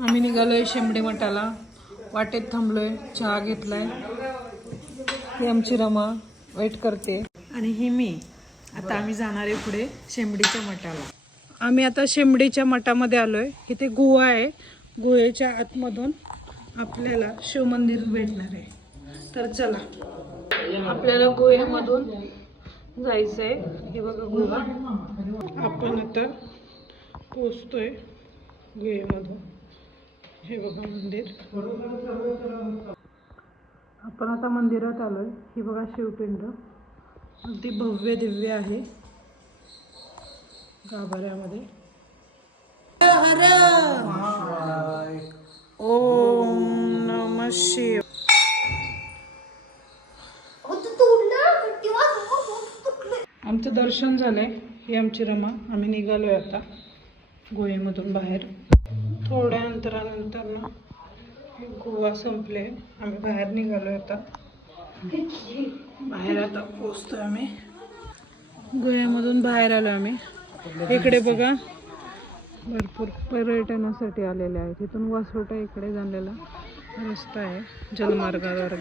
आम्ही निघालोय शेंबडी मठाला. वाटेत थांबलोय चहा घेतलाय. ही आमची रमा. वेट करते. आणि ही मी. आता आम्ही जाणार आहे पुढे शेंबडीच्या मठाला. आम्ही आता शेंबडीच्या मठामध्ये आलोय. इथे गुहा आहे. गुहेच्या आतमधून आपल्याला शिवमंदिर भेटणार आहे. तर चला. आपल्याला गुहेमधून जायचंय. हे बघा गुहा. आपण आता पोचतोय गुहेमधून. हे बघा मंदिर. आपण आता मंदिरात आलोय. ही बघा शिवपिंड. अगदी भव्य दिव्य आहे. गाभाऱ्यामध्ये. ओम नम शिव आमचं दर्शन झालंय. ही आमची रमा. आम्ही निघालोय आता. गोळीमधून बाहेर. थोड्या अंतरानंतर ना गोवा संपले. आम्ही बाहेर निघालो आता. बाहेर आता पोचतो आम्ही. गोव्यामधून बाहेर आलो आम्ही. इकडे बघा. भरपूर पर्यटनासाठी आलेले आहेत. इथून वासोटा इकडे जाणलेला रस्ता आहे जलमार्गावर